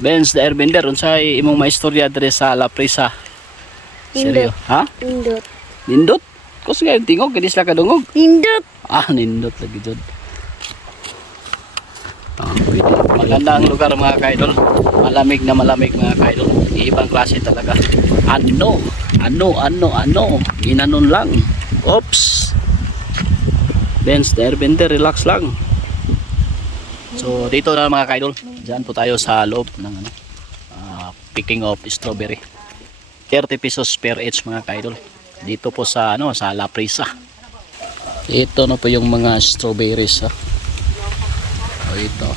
Benz the Airbender, unsay imong maistorya diri sa La Prisa? Seryo? Ha? Nindot. Nindot? Kus nga yung tingog, kini sila kadungog. Nindot. Nindot lagi dyan. Maganda ang lugar mga kaidol. Malamig na malamig mga kaidol. Ibang klase talaga. Ano? Ginanon lang. Oops. Benz the Airbender, relax lang. So dito na mga kaidol. Diyan po tayo sa loob ng picking of strawberry. 30 pesos per each mga kaidol. Dito po sa sa La Prisa. Ito na po yung mga strawberries ha. Ito.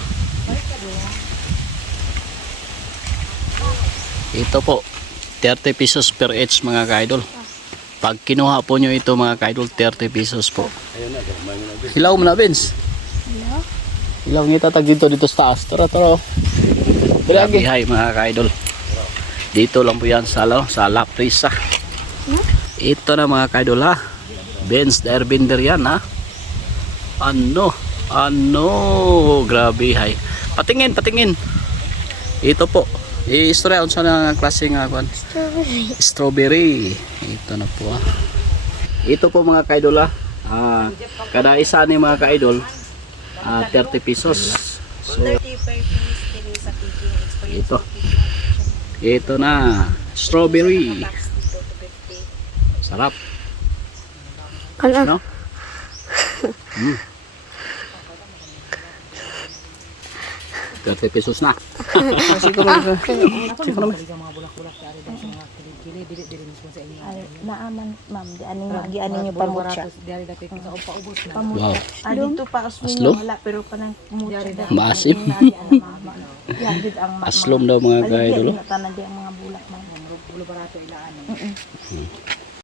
Ito po 30 pesos per each mga kaidol. Pag kinuha po nyo ito mga kaidol, 30 pesos po. Hilaw mo na, Vince. Hilaw nga tatag dito sa taas. Tara. Grabe mga kaidol. Dito lang po yan sa La Prisa. Ito na mga kaidol ha. Benz the Airbender yan ha. Grabe hay. Patingin. Ito po. I-istorya unsa na klase nga kwan? Strawberry. Ito na po ha. Ito po mga kaidol ha. Kada isa ni mga kaidol 30 pesos. So ito na strawberry. Sarap. No? 30 pesos na. Naaman, ma'am. Di ani niyo pamutya. Wow. Dito pa Aslom? wala pero panang mutya. Maasim. Aslom daw mga kaidol. Tanan di ang mga bulak, ma'am. Bulo barato ilaan.